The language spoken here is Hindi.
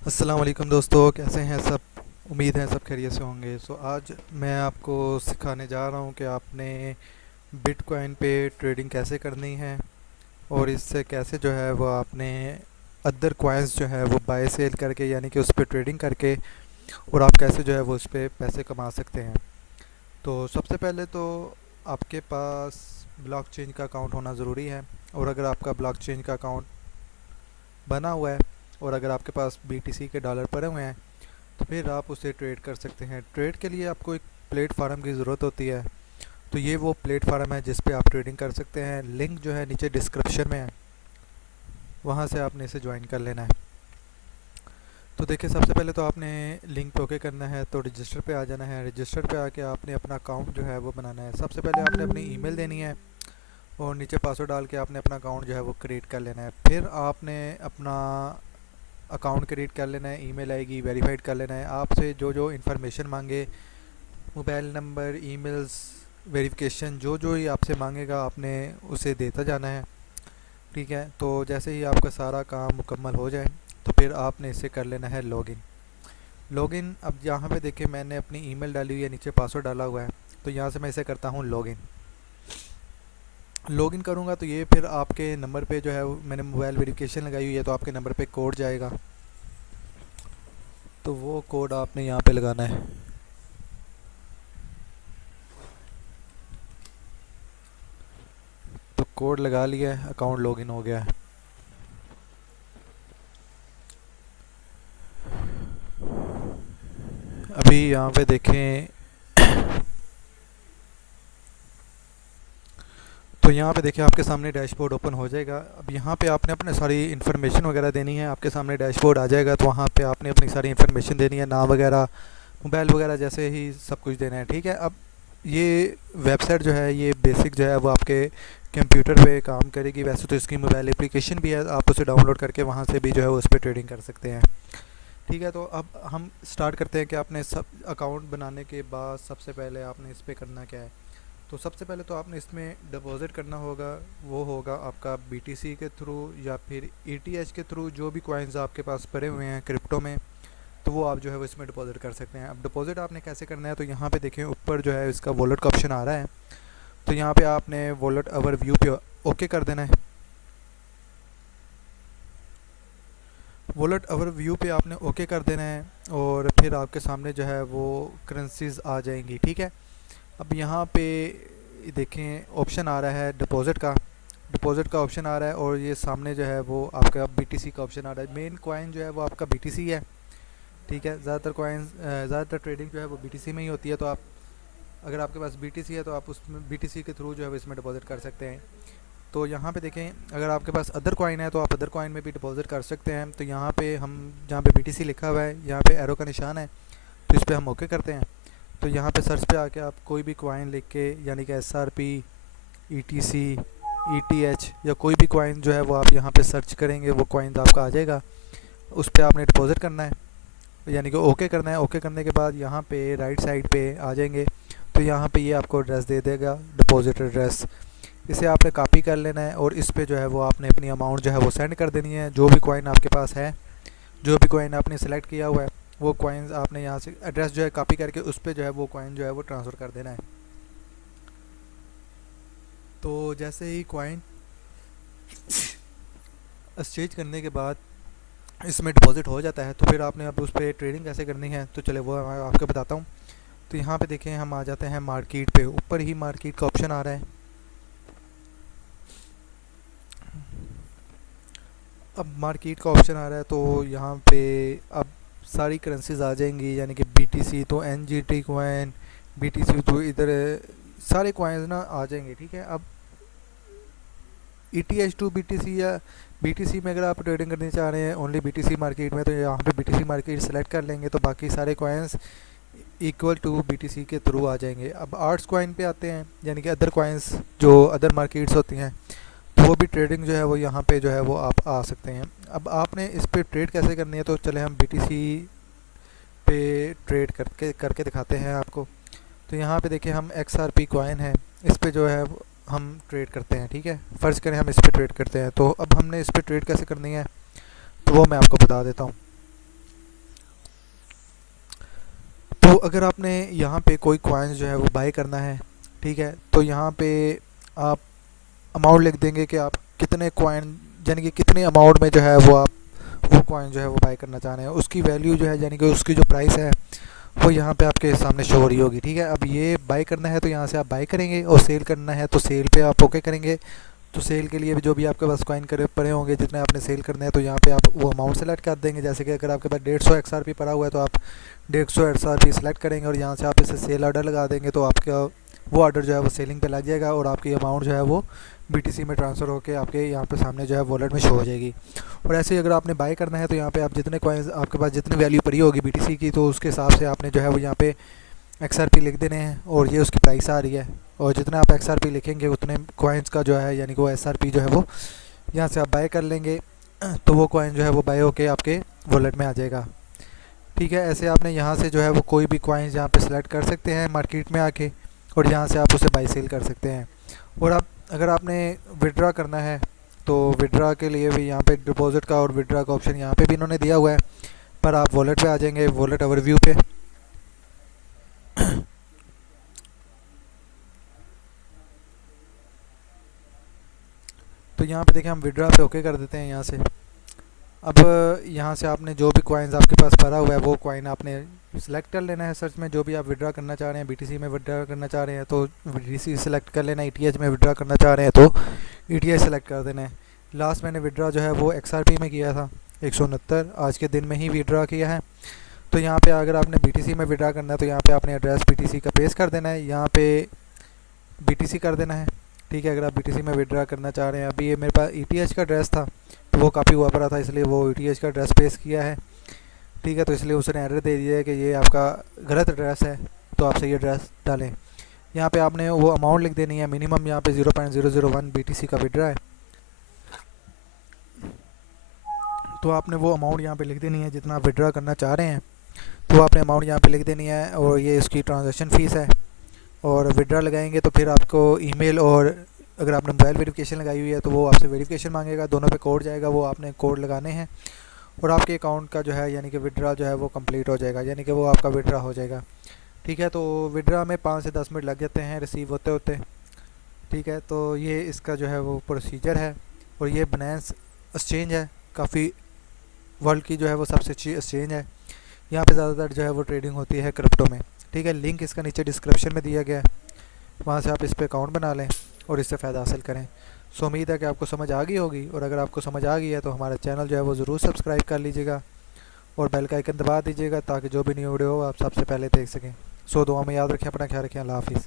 अस्सलाम वालेकुम दोस्तों, कैसे हैं सब। उम्मीद है सब खैरियत से होंगे। आज मैं आपको सिखाने जा रहा हूं कि आपने बिटकॉइन पे ट्रेडिंग कैसे करनी है और इससे कैसे जो है वो आपने अदर कॉइन्स जो है वो बाय सेल करके यानी कि उस पर ट्रेडिंग करके और आप कैसे जो है वो उस पर पैसे कमा सकते हैं। तो सबसे पहले तो आपके पास ब्लॉकचेन का अकाउंट होना ज़रूरी है। और अगर आपका ब्लॉकचेन का अकाउंट बना हुआ है और अगर आपके पास बीटीसी के डॉलर पड़े हुए हैं तो फिर आप उसे ट्रेड कर सकते हैं। ट्रेड के लिए आपको एक प्लेटफार्म की ज़रूरत होती है। तो ये वो प्लेटफार्म है जिस पे आप ट्रेडिंग कर सकते हैं। लिंक जो है नीचे डिस्क्रिप्शन में है, वहाँ से आपने इसे ज्वाइन कर लेना है। तो देखिए, सबसे पहले तो आपने लिंक पे ओके करना है तो रजिस्टर पे आ जाना है। रजिस्टर पे आके आपने अपना अकाउंट जो है वो बनाना है। सबसे पहले आपने अपनी ईमेल देनी है और नीचे पासवर्ड डाल के आपने अपना अकाउंट जो है वो क्रिएट कर लेना है। फिर आपने अपना अकाउंट क्रिएट कर लेना है, ईमेल आएगी, वेरीफाइड कर लेना है। आपसे जो जो इन्फॉर्मेशन मांगे, मोबाइल नंबर, ईमेल्स, वेरिफिकेशन, जो जो ही आपसे मांगेगा आपने उसे देता जाना है। ठीक है, तो जैसे ही आपका सारा काम मुकम्मल हो जाए तो फिर आपने इसे कर लेना है लॉगिन। लॉगिन, अब यहाँ पे देखिए मैंने अपनी ईमेल डाली हुई है, नीचे पासवर्ड डाला हुआ है। तो यहाँ से मैं इसे करता हूँ लॉगिन। लॉगिन करूँगा तो ये फिर आपके नंबर पे जो है मैंने मोबाइल वेरिफिकेशन लगाई हुई है तो आपके नंबर पे कोड जाएगा। तो वो कोड आपने यहाँ पे लगाना है। तो कोड लगा लिया है, अकाउंट लॉगिन हो गया है। अभी यहाँ पे देखें तो यहाँ पे देखिए आपके सामने डैशबोर्ड ओपन हो जाएगा। अब यहाँ पे आपने अपने सारी इन्फॉर्मेशन वगैरह देनी है। आपके सामने डैशबोर्ड आ जाएगा तो वहाँ पे आपने अपनी सारी इन्फॉर्मेशन देनी है, नाम वगैरह, मोबाइल वगैरह, जैसे ही सब कुछ देना है। ठीक है, अब ये वेबसाइट जो है ये बेसिक जो है वो आपके कंप्यूटर पे काम करेगी। वैसे तो इसकी मोबाइल एप्लीकेशन भी है, आप उसे डाउनलोड करके वहाँ से भी जो है उस पर ट्रेडिंग कर सकते हैं। ठीक है, तो अब हम स्टार्ट करते हैं कि आपने सब अकाउंट बनाने के बाद सबसे पहले आपने इस पर करना क्या है। तो सबसे पहले तो आपने इसमें डिपॉज़िट करना होगा। वो होगा आपका बीटीसी के थ्रू या फिर ईटीएच के थ्रू। जो भी कॉइन्स आपके पास पड़े हुए हैं क्रिप्टो में तो वो आप जो है वो इसमें डिपॉज़िट कर सकते हैं। अब डिपॉज़िट आपने कैसे करना है, तो यहाँ पे देखें ऊपर जो है इसका वॉलेट का ऑप्शन आ रहा है। तो यहाँ पे आपने वॉलेट ओवरव्यू पे ओके कर देना है। वॉलेट ओवरव्यू पे आपने ओके कर देना है और फिर आपके सामने जो है वो करेंसीज आ जाएंगी। ठीक है, अब यहाँ पे देखें ऑप्शन आ रहा है डिपॉज़िट का ऑप्शन आ रहा है और ये सामने जो है वो आपका बीटीसी का ऑप्शन आ रहा है। मेन कॉइन जो है वो आपका बीटीसी है। ठीक है, ज़्यादातर ट्रेडिंग जो है वो बीटीसी में ही होती है। तो आप, अगर आपके पास बीटीसी है तो आप उसमें बीटीसी के थ्रू जो है वो इसमें डिपॉज़िट कर सकते हैं। तो यहाँ पे देखें, अगर आपके पास अदर कॉइन है तो आप अदर कॉइन में भी डिपॉज़िट कर सकते हैं। तो यहाँ पे हम, जहाँ पे बीटीसी लिखा हुआ है, यहाँ पे एरो का निशान है, तो इस पर हम ओके करते हैं। तो यहाँ पे सर्च पे आके आप कोई भी कॉइन लिख के, यानी कि एसआरपी, ईटीसी, ईटीएच या कोई भी कॉइन जो है वो आप यहाँ पे सर्च करेंगे, वो कॉइन आपका आ जाएगा। उस पर आपने डिपॉज़िट करना है, यानी कि ओके करना है। ओके करने के बाद यहाँ पे राइट साइड पे आ जाएंगे तो यहाँ पे ये आपको एड्रेस दे देगा, डिपॉजिट एड्रेस। इसे आपने कॉपी कर लेना है और इस पे जो है वो आपने अपनी अमाउंट जो है वो सेंड कर देनी है। जो भी कॉइन आपके पास है, जो भी कॉइन आपने सेलेक्ट किया हुआ है, वो कॉइन्स आपने यहाँ से एड्रेस जो है कॉपी करके उस पर जो है वो कॉइन जो है वो ट्रांसफ़र कर देना है। तो जैसे ही कॉइन एक्सचेंज करने के बाद इसमें डिपॉजिट हो जाता है तो फिर आपने अब उस पर ट्रेडिंग कैसे करनी है तो चले वो मैं आपको बताता हूँ। तो यहाँ पे देखें हम आ जाते हैं मार्केट पे। ऊपर ही मार्केट का ऑप्शन आ रहा है। अब मार्केट का ऑप्शन आ रहा है तो यहाँ पे अब सारी करेंसीज आ जाएंगी, यानी कि बीटीसी तो एनजीटी कॉइन, बीटीसी तो इधर सारे कॉइन्स ना आ जाएंगे। ठीक है, अब ईटीएच टू बीटीसी या बीटीसी में अगर आप ट्रेडिंग करनी चाह रहे हैं ओनली बीटीसी मार्केट में, तो यहाँ पे बीटीसी मार्केट सेलेक्ट कर लेंगे तो बाकी सारे कॉइन्स इक्वल टू बीटीसी के थ्रू आ जाएंगे। अब आर्ट्स कॉइन पे आते हैं, यानी कि अदर कॉइन्स जो अदर मार्केट्स होती हैं, तो वो भी ट्रेडिंग जो है वो यहाँ पे जो है वो आप आ सकते हैं। अब आपने इस पे ट्रेड कैसे करनी है, तो चले हम बीटीसी पे ट्रेड करके करके दिखाते हैं आपको। तो यहाँ पे देखिए हम XRP कॉइन है, इस पे जो है हम ट्रेड करते हैं। ठीक है, फ़र्ज़ करें हम इस पे ट्रेड करते हैं, तो अब हमने इस पे ट्रेड कैसे करनी है तो वो मैं आपको बता देता हूँ। तो अगर आपने यहाँ पे कोई कॉइन्स जो है वो बाय करना है, ठीक है, तो यहाँ पे आप अमाउंट लिख देंगे कि आप कितने कॉइन, यानी कि कितने अमाउंट में जो है वो आप वो कॉइन जो है वो बाय करना चाह रहे हैं, उसकी वैल्यू जो है यानी कि उसकी जो प्राइस है वो यहाँ पे आपके सामने शो हो रही होगी। ठीक है, अब ये बाय करना है तो यहाँ से आप बाय करेंगे, और सेल करना है तो सेल पे आप ओके करेंगे। तो सेल के लिए भी जो भी आपके पास कॉइन करे पड़े होंगे, जितने आपने सेल करने हैं, तो यहाँ पे आप वो अमाउंट सेलेक्ट कर देंगे। जैसे कि अगर आपके पास 150 XRP पड़ा हुआ है तो आप 150 XRP सेलेक्ट करेंगे, और यहाँ से आप इसे सेल ऑर्डर लगा देंगे, तो आपका वो ऑर्डर जो है वो सेलिंग पे लग जाएगा, और आपकी अमाउंट जो है वो BTC में ट्रांसफ़र होकर आपके यहाँ पे सामने जो है वॉलेट में शो हो जाएगी। और ऐसे ही अगर आपने बाय करना है तो यहाँ पे आप जितने कॉइन्स आपके पास जितनी वैल्यू पड़ी होगी BTC की, तो उसके हिसाब से आपने जो है वो यहाँ पे XRP लिख देने हैं, और ये उसकी प्राइस आ रही है। और जितना आप XRP लिखेंगे उतने कॉइन्स का जो है यानी कि वो SRP जो है वो यहाँ से आप बाय कर लेंगे, तो वो कॉइन जो है वो बाय होके आपके वॉलेट में आ जाएगा। ठीक है, ऐसे आपने यहाँ से जो है वो कोई भी कॉइन्स यहाँ पे सिलेक्ट कर सकते हैं मार्केट में आके, और यहाँ से आप उसे बाय सेल कर सकते हैं। और आप अगर आपने विड्रा करना है तो विड्रा के लिए भी यहाँ पे डिपॉजिट का और विड्रा का ऑप्शन यहाँ पे भी इन्होंने दिया हुआ है, पर आप वॉलेट पे आ जाएंगे, वॉलेट ओवरव्यू पे। तो यहाँ पे देखिए हम विड्रा पे ओके कर देते हैं यहाँ से। अब यहाँ से आपने जो भी कॉइन्स आपके पास पड़ा हुआ है वो कॉइन आपने सेलेक्ट कर लेना है। सर्च में जो भी आप विड्रा करना चाह रहे हैं, BTC में विड्रा करना चाह रहे हैं तो BTC सेलेक्ट कर लेना, ETH में विड्रा करना चाह रहे हैं तो ETH सेलेक्ट कर देना है। लास्ट मैंने विड्रा जो है वो XRP में किया था 169, आज के दिन में ही विड्रा किया है। तो यहाँ पे अगर आपने BTC में विड्रा करना है तो यहाँ पे आपने एड्रेस BTC का पेस्ट कर देना है, यहाँ पे BTC कर देना है। ठीक है, अगर आप BTC में विड्रा करना चाह रहे हैं, अभी ये मेरे पास ETH का एड्रेस था तो वो काफ़ी हुआ पड़ा था, इसलिए वो ETH का एड्रेस पेस्ट किया है। ठीक है, तो इसलिए उसने एरर दे दिया है कि ये आपका गलत एड्रेस है, तो आप सही एड्रेस डालें। यहाँ पे आपने वो अमाउंट लिख देनी है, मिनिमम यहाँ पे 0.001 BTC का विड्रा है, तो आपने वो अमाउंट यहाँ पे लिख देनी है जितना आप विड्रा करना चाह रहे हैं, तो आपने अमाउंट यहाँ पे लिख देनी है। और ये इसकी ट्रांजैक्शन फ़ीस है, और विड्रा लगाएंगे तो फिर आपको ईमेल, और अगर आपने मोबाइल वेरिफिकेशन लगाई हुई है तो वो आपसे वेरिफिकेशन मांगेगा, दोनों पे कोड जाएगा, वो आपने कोड लगाने हैं, और आपके अकाउंट का जो है यानी कि विड्रा जो है वो कंप्लीट हो जाएगा, यानी कि वो आपका विड्रा हो जाएगा। ठीक है, तो विड्रा में 5 से 10 मिनट लग जाते हैं रिसीव होते होते। ठीक है, तो ये इसका जो है वो प्रोसीजर है। और ये बनांस एक्सचेंज है, काफ़ी वर्ल्ड की जो है वो सबसे अच्छी एक्सचेंज है, यहाँ पे ज़्यादातर जो है वो ट्रेडिंग होती है क्रिप्टो में। ठीक है, लिंक इसका नीचे डिस्क्रिप्शन में दिया गया है, वहाँ से आप इस पर अकाउंट बना लें और इससे फ़ायदा हासिल करें। सो उम्मीद है कि आपको समझ आ गई होगी, और अगर आपको समझ आ गई है तो हमारा चैनल जो है वो ज़रूर सब्सक्राइब कर लीजिएगा, और बेल का आइकन दबा दीजिएगा ताकि जो भी न्यू वीडियो हो आप सबसे पहले देख सकें। सो दुआ में याद रखें, अपना ख्याल रखें, अल्लाह हाफिज़।